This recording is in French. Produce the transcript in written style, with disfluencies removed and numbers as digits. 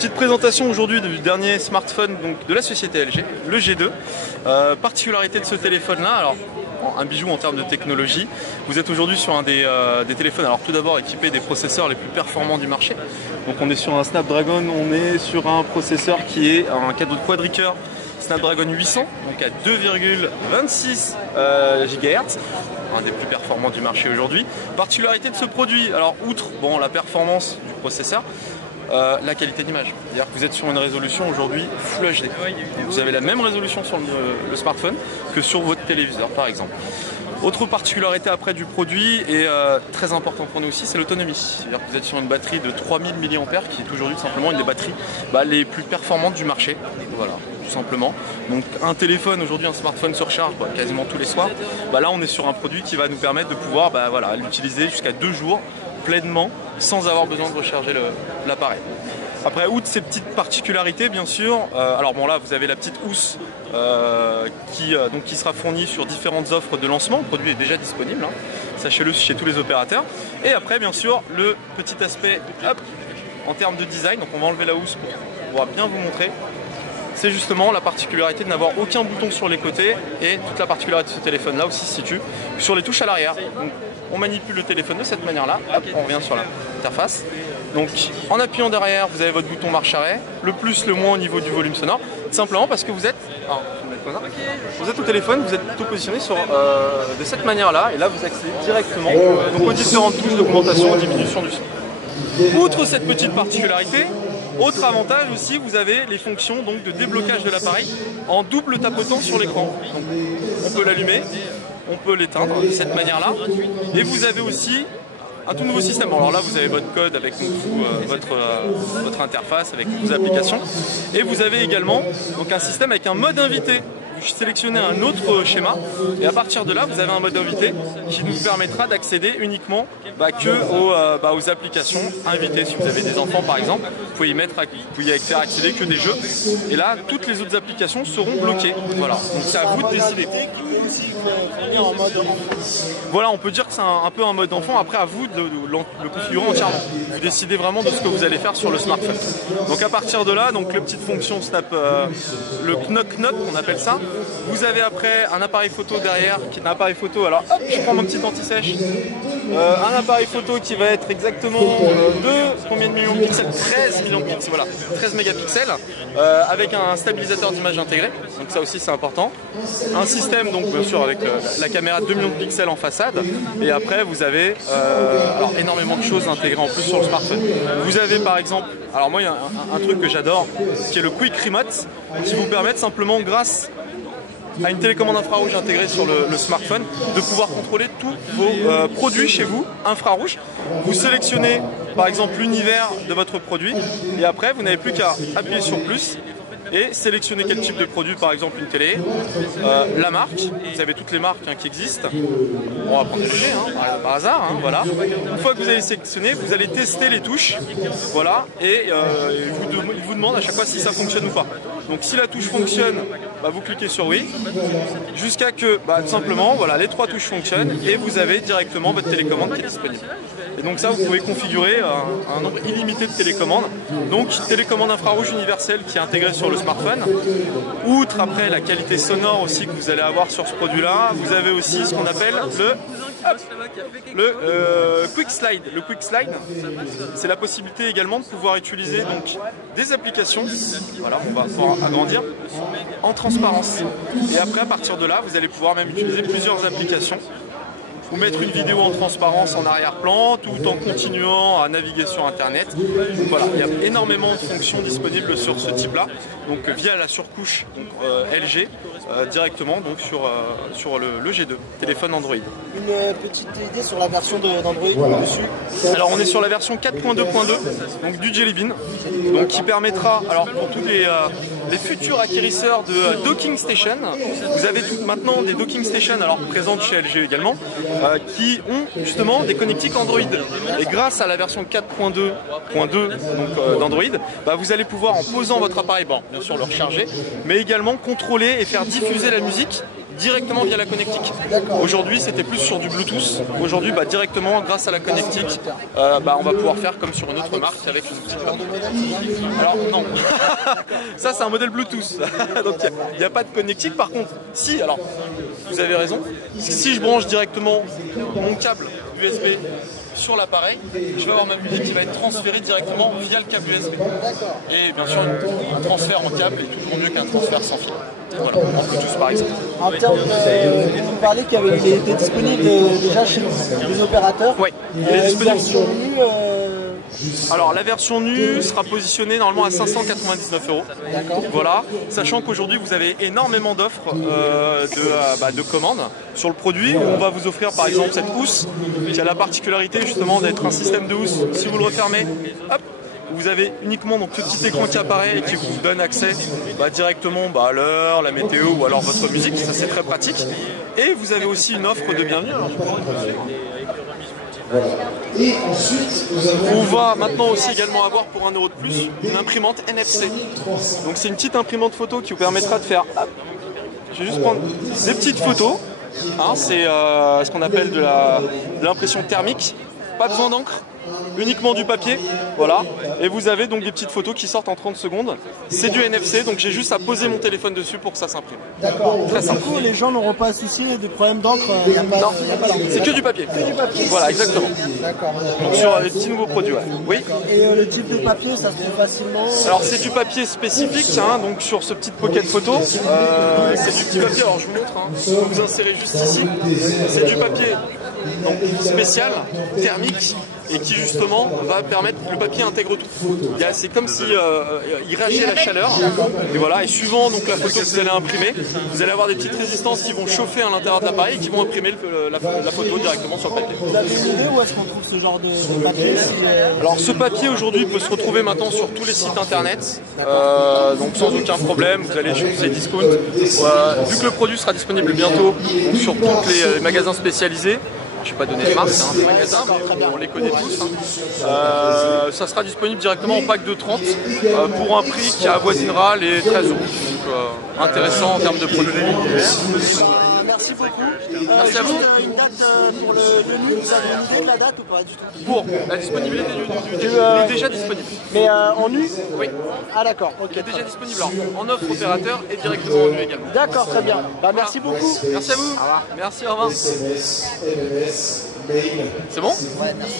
Petite présentation aujourd'hui du dernier smartphone donc, de la société LG, le G2. Particularité de ce téléphone-là, alors un bijou en termes de technologie. Vous êtes aujourd'hui sur un des téléphones, alors tout d'abord équipé des processeurs les plus performants du marché. Donc on est sur un Snapdragon, on est sur un processeur qui est un quadricœur Snapdragon 800, donc à 2,26 GHz, un des plus performants du marché aujourd'hui. Particularité de ce produit, alors outre la performance du processeur, la qualité d'image. C'est-à-dire que vous êtes sur une résolution aujourd'hui Full HD. Vous avez la même résolution sur le smartphone que sur votre téléviseur par exemple. Autre particularité après du produit et très important pour nous aussi, c'est l'autonomie. C'est-à-dire que vous êtes sur une batterie de 3000 mAh qui est aujourd'hui tout simplement une des batteries les plus performantes du marché. Voilà, tout simplement. Donc un téléphone aujourd'hui, un smartphone se recharge quasiment tous les soirs. Là on est sur un produit qui va nous permettre de pouvoir l'utiliser jusqu'à 2 jours pleinement sans avoir besoin de recharger l'appareil. Après, outre ces petites particularités, bien sûr, alors là vous avez la petite housse qui sera fournie sur différentes offres de lancement. Le produit est déjà disponible, sachez-le, chez tous les opérateurs. Et après, bien sûr, le petit aspect en termes de design, donc on va enlever la housse pour pouvoir bien vous montrer. C'est justement la particularité de n'avoir aucun bouton sur les côtés, et toute la particularité de ce téléphone là aussi se situe sur les touches à l'arrière. Donc on manipule le téléphone de cette manière là, on revient sur l'interface. Donc en appuyant derrière, vous avez votre bouton marche arrêt, le plus, le moins au niveau du volume sonore, simplement parce que vous êtes au téléphone, vous êtes plutôt positionné de cette manière là, et là vous accédez directement aux différentes touches d'augmentation et diminution du son. Outre cette petite particularité, autre avantage aussi, vous avez les fonctions de déblocage de l'appareil en double tapotant sur l'écran. On peut l'allumer, on peut l'éteindre de cette manière-là. Et vous avez aussi un tout nouveau système. Alors là, vous avez votre code avec votre interface, avec vos applications. Et vous avez également un système avec un mode invité. Vous sélectionnez un autre schéma et à partir de là, vous avez un mode invité qui nous permettra d'accéder uniquement aux applications invitées. Si vous avez des enfants par exemple, vous pouvez y faire accéder que des jeux. Et là, toutes les autres applications seront bloquées. Voilà, donc c'est à vous de décider. Voilà, on peut dire que c'est un peu un mode enfant. Après, à vous de le configurer entièrement. Vous décidez vraiment de ce que vous allez faire sur le smartphone. Donc à partir de là, donc le petite fonction Snap, le knock-knock, on appelle ça. Vous avez après un appareil photo derrière, qui est un appareil photo. Alors hop, je prends mon petit anti-sèche. Un appareil photo qui va être exactement de combien de millions de pixels? 13 millions de pixels, voilà, 13 mégapixels, avec un stabilisateur d'image intégré. Donc ça aussi c'est important. Un système donc bien sûr avec la caméra de 2 millions de pixels en façade. Et après vous avez énormément de choses intégrées en plus sur le smartphone. Vous avez par exemple, alors moi il y a un truc que j'adore, qui est le Quick Remote, qui vous permet simplement grâce à une télécommande infrarouge intégrée sur le smartphone, de pouvoir contrôler tous vos produits chez vous, infrarouge. Vous sélectionnez par exemple l'univers de votre produit et après vous n'avez plus qu'à appuyer sur plus et sélectionner quel type de produit, par exemple une télé, la marque, vous avez toutes les marques qui existent, on va prendre LG par hasard, voilà. Une fois que vous avez sélectionné, vous allez tester les touches, voilà, et il vous demande à chaque fois si ça fonctionne ou pas. Donc si la touche fonctionne, vous cliquez sur oui, jusqu'à que tout simplement les 3 touches fonctionnent et vous avez directement votre télécommande qui est disponible. Et donc ça, vous pouvez configurer un nombre illimité de télécommandes. Donc télécommande infrarouge universelle qui est intégrée sur le smartphone. Outre après la qualité sonore aussi que vous allez avoir sur ce produit-là, vous avez aussi ce qu'on appelle le Quick Slide. Le Quick Slide, c'est la possibilité également de pouvoir utiliser donc des applications. Voilà, on va pouvoir agrandir en transparence. Et après, à partir de là, vous allez pouvoir même utiliser plusieurs applications. Ou mettre une vidéo en transparence en arrière-plan tout en continuant à naviguer sur internet. Donc voilà, il y a énormément de fonctions disponibles sur ce type là, donc via la surcouche LG directement donc sur le G2, téléphone Android. Une petite idée sur la version d'Android dessus? Alors on est sur la version 4.2.2 donc du Jelly Bean, donc qui permettra, alors pour tous les futurs acquérisseurs de docking station, vous avez maintenant des docking stations alors présentes chez LG également, qui ont justement des connectiques Android. Et grâce à la version 4.2.2 d'Android, vous allez pouvoir, en posant votre appareil, bien sûr le recharger, mais également contrôler et faire diffuser la musique directement via la connectique. Aujourd'hui, c'était plus sur du Bluetooth. Aujourd'hui, directement, grâce à la connectique, on va pouvoir faire comme sur une autre marque avec une petite carte. Alors non, ça c'est un modèle Bluetooth. Donc il n'y a pas de connectique. Par contre, si, alors vous avez raison, si je branche directement mon câble USB sur l'appareil, je vais avoir ma musique qui va être transférée directement via le câble USB. Et bien sûr, un transfert en câble est toujours mieux qu'un transfert sans fil. Voilà, en Bluetooth par exemple. En termes de... Vous parlez qu'il était disponible déjà chez les opérateurs. Oui, il est disponible. Version nue, alors la version nue sera positionnée normalement à 599 €. Voilà, sachant qu'aujourd'hui vous avez énormément d'offres de commandes sur le produit. On va vous offrir par exemple cette housse qui a la particularité justement d'être un système de housse. Si vous le refermez, hop, vous avez uniquement donc ce petit écran qui apparaît et qui vous donne accès directement à l'heure, la météo ou alors votre musique. Ça c'est très pratique. Et vous avez aussi une offre de bienvenue. Alors, voilà. Et ensuite, on va maintenant aussi également avoir pour 1 € de plus une imprimante NFC. Donc c'est une petite imprimante photo qui vous permettra de faire... Je vais juste prendre des petites photos. C'est ce qu'on appelle de l'impression thermique. Pas besoin d'encre, uniquement du papier. Voilà. Et vous avez donc des petites photos qui sortent en 30 secondes. C'est du NFC, donc j'ai juste à poser mon téléphone dessus pour que ça s'imprime. D'accord. Très simple. Du coup, les gens n'auront pas à soucier des problèmes d'encre. Non, c'est que du papier. Que du papier. Voilà, exactement. D'accord. Donc sur les petits nouveaux produits, ouais. Oui. Et le type de papier, ça se trouve facilement? Alors c'est du papier spécifique, donc sur ce petit pocket photo. C'est du petit papier, alors je vous montre, vous insérez juste ici. C'est du papier spécial, thermique, et qui justement va permettre, le papier intègre tout. C'est comme si il réagit à la chaleur, et voilà, et suivant donc la photo que vous allez imprimer, vous allez avoir des petites résistances qui vont chauffer à l'intérieur de l'appareil et qui vont imprimer la photo directement sur le papier. Vous avez une idée où est-ce qu'on trouve ce genre de papier? Alors ce papier aujourd'hui peut se retrouver maintenant sur tous les sites internet, donc sans aucun problème, vous allez sur ces discounts. Vu que le produit sera disponible bientôt sur tous les magasins spécialisés, je ne vais pas donner de marque, des magasins, mais on les connaît tous. Ça sera disponible directement en pack de 30 pour un prix qui avoisinera les 13 €. Donc intéressant en termes de produits. Merci beaucoup. Merci à vous. Une date pour le nu, vous avez une idée de la date ou pas du tout? Pour la disponibilité il est déjà disponible. Mais en nu? Oui. Ah d'accord, ok. Il est déjà disponible en offre opérateur et directement en nu également. D'accord, très bien. Merci beaucoup. Merci à vous. Au revoir. Merci, au revoir. C'est bon? Ouais, merci.